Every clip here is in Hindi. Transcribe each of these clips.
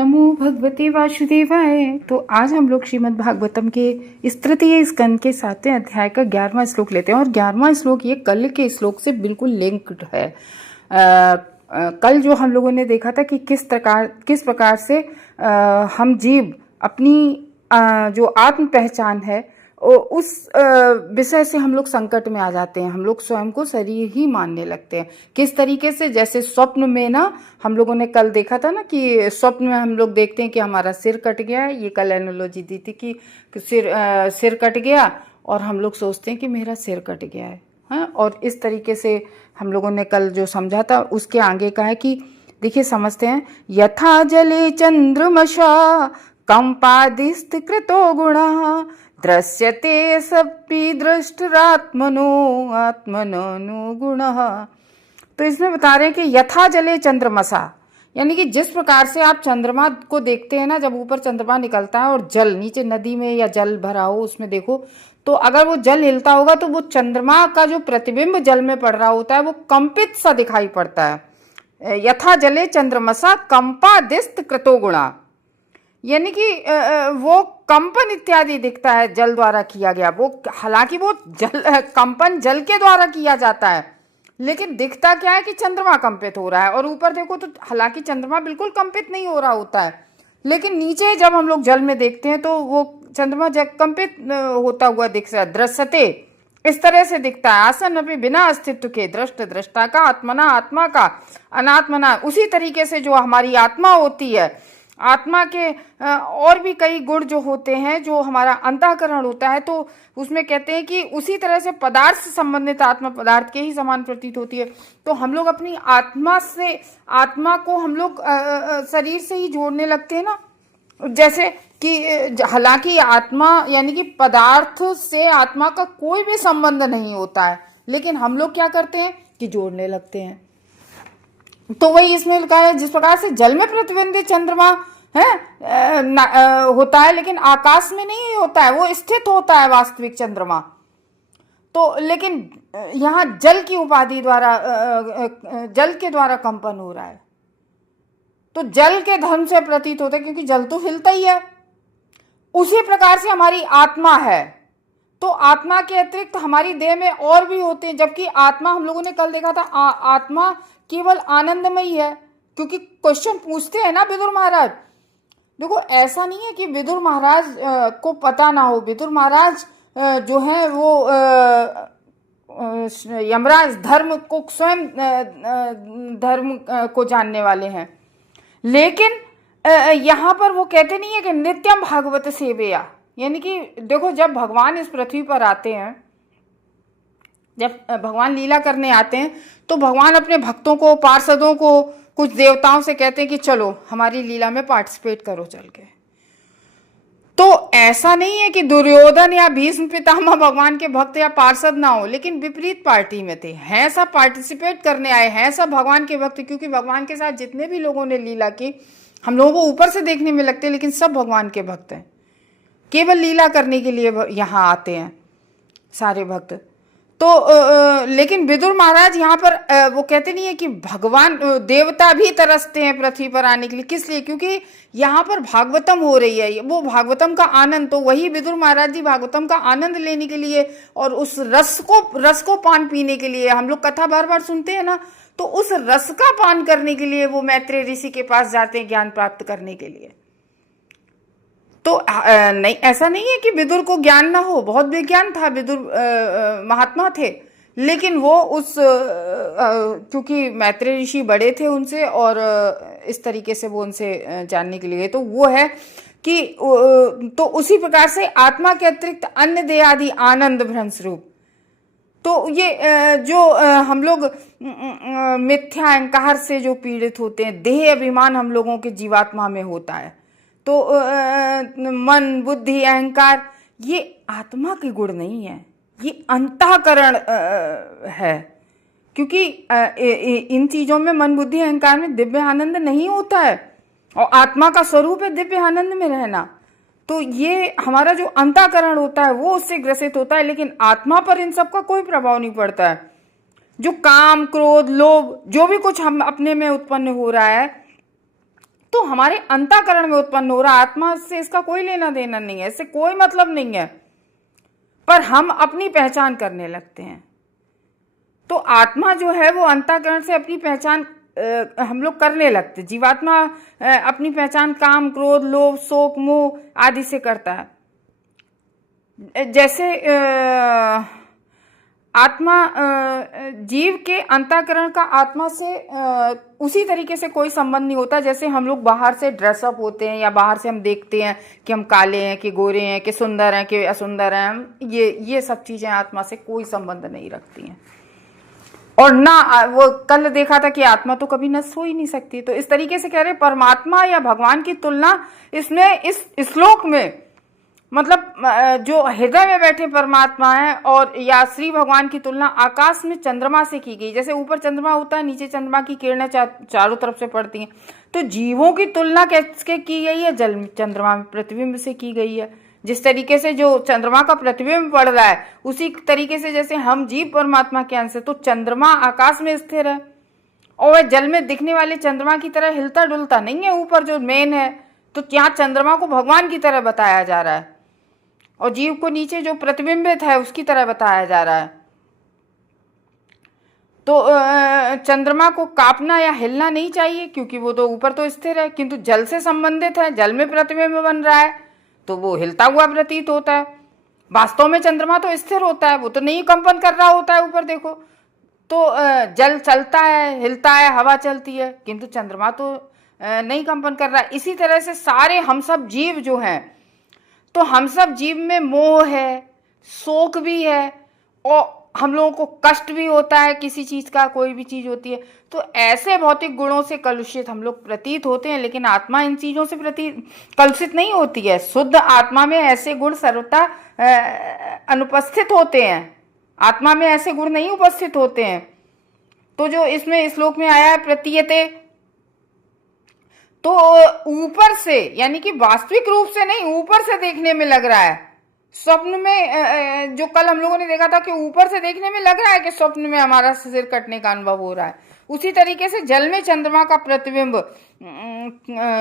नमो भगवते वासुदेवाय। तो आज हम लोग श्रीमद् भागवतम के इस तृतीय स्कंद के 7वें अध्याय का 11वां श्लोक लेते हैं। और 11वां श्लोक ये कल के श्लोक से बिल्कुल लिंक्ड है। कल जो हम लोगों ने देखा था कि किस प्रकार से हम जीव अपनी जो आत्म पहचान है उस विषय से हम लोग संकट में आ जाते हैं। हम लोग स्वयं को शरीर ही मानने लगते हैं। किस तरीके से, जैसे स्वप्न में ना, हम लोगों ने कल देखा था ना कि स्वप्न में हम लोग देखते हैं कि हमारा सिर कट गया है। ये कल एनोलॉजी दी थी कि सिर कट गया और हम लोग सोचते हैं कि मेरा सिर कट गया है। हाँ, और इस तरीके से हम लोगों ने कल जो समझा था उसके आगे का है कि देखिए समझते हैं। यथा जले चंद्रमशा कंपादिस्त कृतो गुणः दृश्यते सपि दृष्टरात्मनो आत्मनोनुगुणः। तो इसमें बता रहे हैं कि यथा जले चंद्रमसा, यानी कि जिस प्रकार से आप चंद्रमा को देखते हैं ना, जब ऊपर चंद्रमा निकलता है और जल नीचे नदी में या जल भरा हो उसमें देखो, तो अगर वो जल हिलता होगा तो वो चंद्रमा का जो प्रतिबिंब जल में पड़ रहा होता है वो कंपित सा दिखाई पड़ता है। यथा जले चंद्रमसा कंपादिस्त कृतो गुणा, यानी कि वो कंपन इत्यादि दिखता है जल द्वारा किया गया। वो हालांकि वो कंपन जल के द्वारा किया जाता है, लेकिन दिखता क्या है कि चंद्रमा कंपित हो रहा है। और ऊपर देखो तो हालांकि चंद्रमा बिल्कुल कंपित नहीं हो रहा होता है, लेकिन नीचे जब हम लोग जल में देखते हैं तो वो चंद्रमा कंपित होता हुआ दिख रहा है। दृश्यते, इस तरह से दिखता है। आसन अभी बिना अस्तित्व के, दृष्ट दृष्टा का, आत्मना आत्मा का, अनात्मना उसी तरीके से जो हमारी आत्मा होती है, आत्मा के और भी कई गुण जो होते हैं, जो हमारा अंतःकरण होता है, तो उसमें कहते हैं कि उसी तरह से पदार्थ से संबंधित आत्मा पदार्थ के ही समान प्रतीत होती है। तो हम लोग अपनी आत्मा को हम लोग शरीर से ही जोड़ने लगते हैं ना, जैसे कि हालांकि आत्मा यानी कि पदार्थ से आत्मा का कोई भी संबंध नहीं होता है, लेकिन हम लोग क्या करते हैं कि जोड़ने लगते हैं। तो वही इसमें लिखा है, जिस प्रकार से जल में प्रतिबिंबित चंद्रमा है होता है, लेकिन आकाश में नहीं होता है, वो स्थित होता है वास्तविक चंद्रमा। तो लेकिन यहाँ जल की उपाधि द्वारा जल के द्वारा कंपन हो रहा है, तो जल के धर्म से प्रतीत होता है, क्योंकि जल तो हिलता ही है। उसी प्रकार से हमारी आत्मा है, तो आत्मा के अतिरिक्त हमारी देह में और भी होते हैं। जबकि आत्मा, हम लोगों ने कल देखा था, आत्मा केवल आनंदमयी है। क्योंकि क्वेश्चन पूछते हैं ना विदुर महाराज, देखो ऐसा नहीं है कि विदुर महाराज को पता ना हो। विदुर महाराज जो है वो यमराज धर्म को स्वयं धर्म को जानने वाले हैं, लेकिन यहाँ पर वो कहते नहीं है कि नित्यम भागवत सेवया, यानी कि देखो जब भगवान इस पृथ्वी पर आते हैं, जब भगवान लीला करने आते हैं, तो भगवान अपने भक्तों को, पार्षदों को, कुछ देवताओं से कहते हैं कि चलो हमारी लीला में पार्टिसिपेट करो चल के। तो ऐसा नहीं है कि दुर्योधन या भीष्म पितामह भगवान के भक्त या पार्षद ना हो, लेकिन विपरीत पार्टी में थे, हैं सब पार्टिसिपेट करने आए, हैं सब भगवान के भक्त। क्योंकि भगवान के साथ जितने भी लोगों ने लीला की, हम लोगों को ऊपर से देखने में लगते हैं, लेकिन सब भगवान के भक्त हैं। केवल लीला करने के लिए यहाँ आते हैं सारे भक्त। तो लेकिन विदुर महाराज यहाँ पर वो कहते नहीं है कि भगवान, देवता भी तरसते हैं पृथ्वी पर आने के लिए। किस लिए? क्योंकि यहाँ पर भागवतम हो रही है, वो भागवतम का आनंद। तो वही विदुर महाराज जी भागवतम का आनंद लेने के लिए और उस रस को पान पीने के लिए, हम लोग कथा बार बार सुनते हैं ना, तो उस रस का पान करने के लिए वो मैत्रेय ऋषि के पास जाते हैं ज्ञान प्राप्त करने के लिए। तो नहीं, ऐसा नहीं है कि विदुर को ज्ञान ना हो, बहुत विज्ञान था, विदुर महात्मा थे, लेकिन वो उस क्योंकि मैत्रेय ऋषि बड़े थे उनसे और इस तरीके से वो उनसे जानने के लिए, तो वो है कि तो उसी प्रकार से आत्मा के अतिरिक्त अन्य देह आदि आनंद भ्रंश रूप। तो ये जो हम लोग मिथ्या अहंकार से जो पीड़ित होते हैं, देह अभिमान हम लोगों के जीवात्मा में होता है, तो मन, बुद्धि, अहंकार, ये आत्मा के गुण नहीं है, ये अंतःकरण है। क्योंकि इन चीजों में, मन, बुद्धि, अहंकार में दिव्य आनंद नहीं होता है, और आत्मा का स्वरूप है दिव्य आनंद में रहना। तो ये हमारा जो अंतःकरण होता है वो उससे ग्रसित होता है, लेकिन आत्मा पर इन सब का कोई प्रभाव नहीं पड़ता है। जो काम, क्रोध, लोभ, जो भी कुछ हम अपने में उत्पन्न हो रहा है, तो हमारे अंतःकरण में उत्पन्न हो रहा है। आत्मा से इसका कोई लेना देना नहीं है, इससे कोई मतलब नहीं है, पर हम अपनी पहचान करने लगते हैं। तो आत्मा जो है वो अंतःकरण से अपनी पहचान हम लोग करने लगते। जीवात्मा अपनी पहचान काम, क्रोध, लोभ, शोक, मोह आदि से करता है। जैसे आत्मा जीव के अंतःकरण का आत्मा से उसी तरीके से कोई संबंध नहीं होता जैसे हम लोग बाहर से ड्रेसअप होते हैं या बाहर से हम देखते हैं कि हम काले हैं कि गोरे हैं कि सुंदर हैं कि असुंदर हैं। ये सब चीज़ें आत्मा से कोई संबंध नहीं रखती हैं। और ना वो कल देखा था कि आत्मा तो कभी नष्ट हो ही नहीं सकती। तो इस तरीके से कह रहे परमात्मा या भगवान की तुलना इसमें इस श्लोक में मतलब जो हृदय में बैठे परमात्मा है और या श्री भगवान की तुलना आकाश में चंद्रमा से की गई। जैसे ऊपर चंद्रमा होता है, नीचे चंद्रमा की किरणें चारों तरफ से पड़ती हैं। तो जीवों की तुलना कैसे की गई है? जल चंद्रमा में प्रतिबिंब से की गई है। जिस तरीके से जो चंद्रमा का प्रतिबिंब पड़ रहा है उसी तरीके से जैसे हम जीव परमात्मा के अंश है, तो चंद्रमा आकाश में स्थिर है और वह जल में दिखने वाले चंद्रमा की तरह हिलता डुलता नहीं है ऊपर जो मेन है। तो यहाँ चंद्रमा को भगवान की तरह बताया जा रहा है और जीव को नीचे जो प्रतिबिंबित है उसकी तरह बताया जा रहा है। तो चंद्रमा को कांपना या हिलना नहीं चाहिए क्योंकि वो तो ऊपर तो स्थिर है, किंतु जल से संबंधित है, जल में प्रतिबिंब बन रहा है तो वो हिलता हुआ प्रतीत होता है। वास्तव में चंद्रमा तो स्थिर होता है, वो तो नहीं कंपन कर रहा होता है ऊपर देखो। तो जल चलता है, हिलता है, हवा चलती है, किंतु चंद्रमा तो नहीं कंपन कर रहा है। इसी तरह से सारे हम सब जीव जो हैं, तो हम सब जीव में मोह है, शोक भी है और हम लोगों को कष्ट भी होता है किसी चीज़ का, कोई भी चीज़ होती है। तो ऐसे भौतिक गुणों से कलुषित हम लोग प्रतीत होते हैं, लेकिन आत्मा इन चीज़ों से कलुषित नहीं होती है। शुद्ध आत्मा में ऐसे गुण सर्वथा अनुपस्थित होते हैं, आत्मा में ऐसे गुण नहीं उपस्थित होते हैं। तो जो इसमें श्लोक में आया है प्रतीयते, तो ऊपर से यानी कि वास्तविक रूप से नहीं, ऊपर से देखने में लग रहा है। स्वप्न में जो कल हम लोगों ने देखा था कि ऊपर से देखने में लग रहा है कि स्वप्न में हमारा सिर कटने का अनुभव हो रहा है, उसी तरीके से जल में चंद्रमा का प्रतिबिंब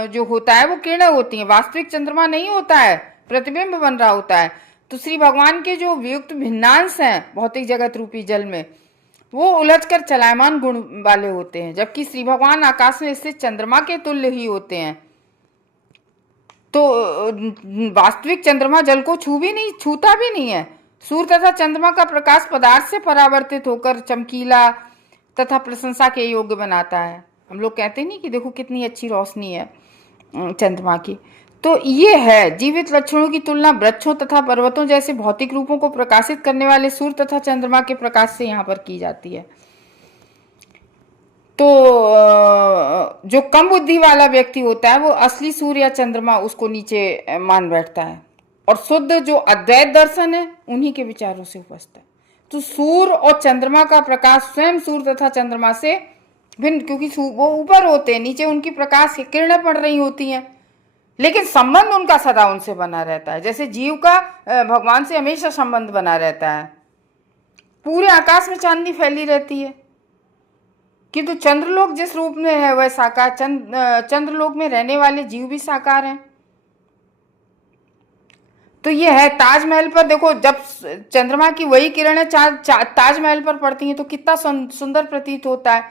जो होता है वो किरणें होती हैं, वास्तविक चंद्रमा नहीं होता है, प्रतिबिंब बन रहा होता है। तो श्री भगवान के जो वियुक्त भिन्नांश हैं भौतिक जगत रूपी जल में, वो उलझकर चलायमान गुण वाले होते हैं, जबकि श्री भगवान आकाश में स्थित चंद्रमा के तुल्य ही होते हैं। तो वास्तविक चंद्रमा जल को छूता भी नहीं है। सूर्य तथा चंद्रमा का प्रकाश पदार्थ से परावर्तित होकर चमकीला तथा प्रशंसा के योग्य बनाता है। हम लोग कहते नहीं कि देखो कितनी अच्छी रोशनी है चंद्रमा की। तो ये है जीवित लक्षणों की तुलना वृक्षों तथा पर्वतों जैसे भौतिक रूपों को प्रकाशित करने वाले सूर्य तथा चंद्रमा के प्रकाश से यहाँ पर की जाती है। तो जो कम बुद्धि वाला व्यक्ति होता है वो असली सूर्य या चंद्रमा उसको नीचे मान बैठता है, और शुद्ध जो अद्वैत दर्शन है उन्हीं के विचारों से उपस्थित है। तो सूर्य और चंद्रमा का प्रकाश स्वयं सूर्य तथा चंद्रमा से भिन्न, क्योंकि वो ऊपर होते हैं, नीचे उनकी प्रकाश की किरणें पड़ रही होती हैं, लेकिन संबंध उनका सदा उनसे बना रहता है। जैसे जीव का भगवान से हमेशा संबंध बना रहता है। पूरे आकाश में चांदनी फैली रहती है, किंतु चंद्रलोक जिस रूप में है वह साकार, चंद्रलोक में रहने वाले जीव भी साकार हैं। तो ये है ताजमहल पर देखो, जब चंद्रमा की वही किरणें ताजमहल पर पड़ती हैं तो कितना सुंदर प्रतीत होता है,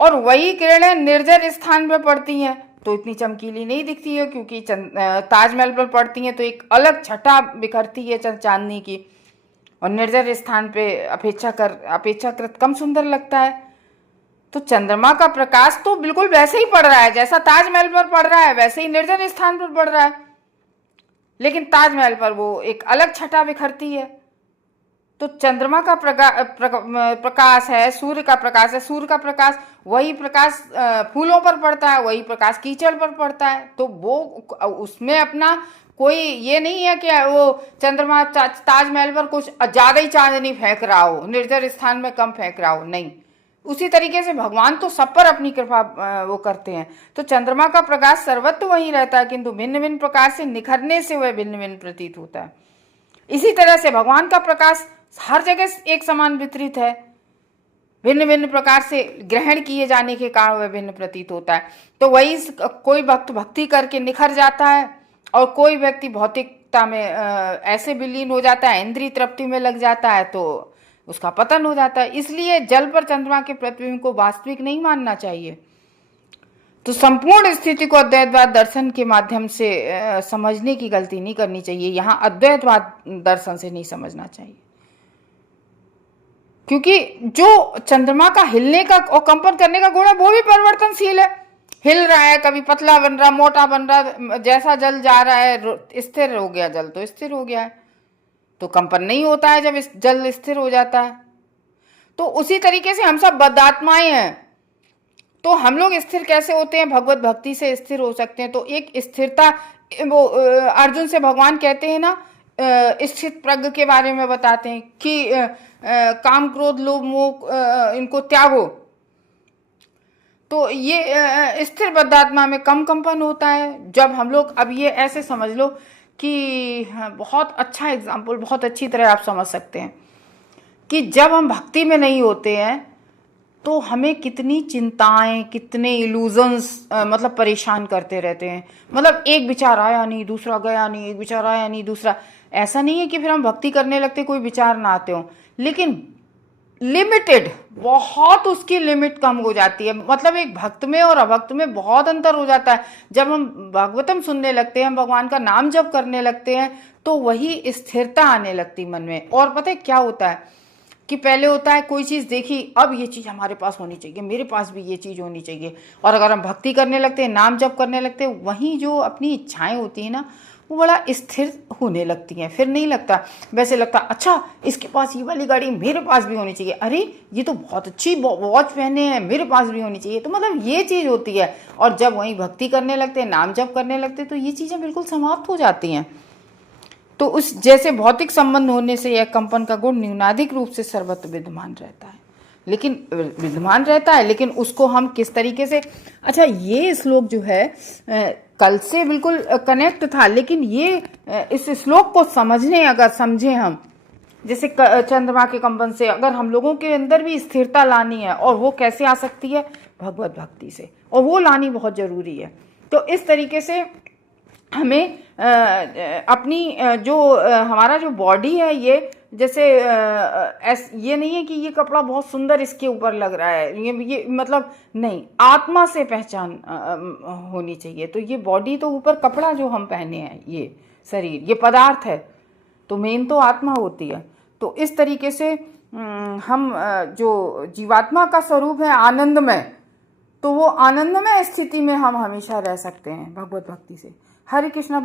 और वही किरणें निर्जन स्थान पर पड़ती हैं तो इतनी चमकीली नहीं दिखती है, क्योंकि ताजमहल पर पड़ती हैं तो एक अलग छटा बिखरती है चांदनी की, और निर्जन स्थान पे अपेक्षाकृत कम सुंदर लगता है। तो चंद्रमा का प्रकाश तो बिल्कुल वैसे ही पड़ रहा है, जैसा ताजमहल पर पड़ रहा है वैसे ही निर्जन स्थान पर पड़ रहा है, लेकिन ताजमहल पर वो एक अलग छटा बिखरती है। तो चंद्रमा का प्रकाश है, सूर्य का प्रकाश है, सूर्य का प्रकाश वही प्रकाश फूलों पर पड़ता है, वही प्रकाश कीचड़ पर पड़ता है। तो वो उसमें अपना कोई ये नहीं है कि वो चंद्रमा ताजमहल पर कुछ ज़्यादा ही चांदनी फेंक रहा हो, निर्जन स्थान में कम फेंक रहा हो, नहीं। उसी तरीके से भगवान तो सब पर अपनी कृपा वो करते हैं। तो चंद्रमा का प्रकाश सर्वत्र वहीं रहता है, किंतु भिन्न भिन्न प्रकार से निखरने से वह भिन्न भिन्न प्रतीत होता है। इसी तरह से भगवान का प्रकाश हर जगह एक समान वितरित है, भिन्न भिन्न प्रकार से ग्रहण किए जाने के कारण वह भिन्न प्रतीत होता है। तो वही कोई भक्त भक्ति करके निखर जाता है और कोई व्यक्ति भौतिकता में ऐसे विलीन हो जाता है, इंद्रिय तृप्ति में लग जाता है, तो उसका पतन हो जाता है। इसलिए जल पर चंद्रमा के प्रतिबिंब को वास्तविक नहीं मानना चाहिए। तो संपूर्ण स्थिति को अद्वैतवाद दर्शन के माध्यम से समझने की गलती नहीं करनी चाहिए। यहाँ अद्वैतवाद दर्शन से नहीं समझना चाहिए, क्योंकि जो चंद्रमा का हिलने का और कंपन करने का गुण है वो भी परिवर्तनशील है। हिल रहा है, कभी पतला बन रहा, मोटा बन रहा, जैसा जल जा रहा है स्थिर हो गया जल तो स्थिर हो गया है, तो कंपन नहीं होता है जब जल स्थिर हो जाता है। तो उसी तरीके से हम सब बद्धात्माएं हैं, तो हम लोग स्थिर कैसे होते हैं? भगवत भक्ति से स्थिर हो सकते हैं। तो एक स्थिरता, वो अर्जुन से भगवान कहते हैं ना, स्थित प्रज्ञ के बारे में बताते हैं कि काम क्रोध लोभ मोह इनको त्यागो। तो ये स्थिर बद्धात्मा में कम कंपन होता है। जब हम लोग, अब ये ऐसे समझ लो कि बहुत अच्छा एग्जाम्पल, बहुत अच्छी तरह आप समझ सकते हैं कि जब हम भक्ति में नहीं होते हैं तो हमें कितनी चिंताएं, कितने इल्यूजन्स मतलब परेशान करते रहते हैं। मतलब एक विचार आया नहीं, दूसरा गया नहीं, एक विचार आया नहीं, दूसरा। ऐसा नहीं है कि फिर हम भक्ति करने लगते कोई विचार ना आते हो, लेकिन लिमिटेड, बहुत उसकी लिमिट कम हो जाती है। मतलब एक भक्त में और अभक्त में बहुत अंतर हो जाता है। जब हम भागवतम सुनने लगते हैं, हम भगवान का नाम जप करने लगते हैं, तो वही स्थिरता आने लगती मन में। और पता है क्या होता है कि पहले होता है कोई चीज़ देखी, अब ये चीज़ हमारे पास होनी चाहिए, मेरे पास भी ये चीज़ होनी चाहिए। और अगर हम भक्ति करने लगते हैं, नाम जप करने लगते हैं, वहीं जो अपनी इच्छाएं होती हैं ना, वो बड़ा स्थिर होने लगती हैं। फिर नहीं लगता, वैसे लगता अच्छा इसके पास ये वाली गाड़ी मेरे पास भी होनी चाहिए, अरे ये तो बहुत अच्छी वॉच पहने हैं, मेरे पास भी होनी चाहिए। तो मतलब ये चीज़ होती है। और जब वहीं भक्ति करने लगते हैं, नाम जप करने लगते हैं, तो ये चीज़ें बिल्कुल समाप्त हो जाती हैं। तो उस जैसे भौतिक संबंध होने से यह कंपन का गुण न्यूनाधिक रूप से सर्वत्र विद्यमान रहता है, लेकिन उसको हम किस तरीके से, अच्छा ये श्लोक जो है कल से बिल्कुल कनेक्ट था, लेकिन ये इस श्लोक को अगर समझें हम, जैसे चंद्रमा के कंपन से अगर हम लोगों के अंदर भी स्थिरता लानी है, और वो कैसे आ सकती है? भगवत भक्ति से, और वो लानी बहुत जरूरी है। तो इस तरीके से हमें अपनी जो हमारा जो बॉडी है, ये जैसे ये नहीं है कि ये कपड़ा बहुत सुंदर इसके ऊपर लग रहा है, ये मतलब नहीं, आत्मा से पहचान होनी चाहिए। तो ये बॉडी तो ऊपर कपड़ा जो हम पहने हैं, ये शरीर, ये पदार्थ है, तो मेन तो आत्मा होती है। तो इस तरीके से हम जो जीवात्मा का स्वरूप है आनंदमय, तो वो आनंदमय स्थिति में हम हमेशा रह सकते हैं भगवत भक्ति से। हरे कृष्णा।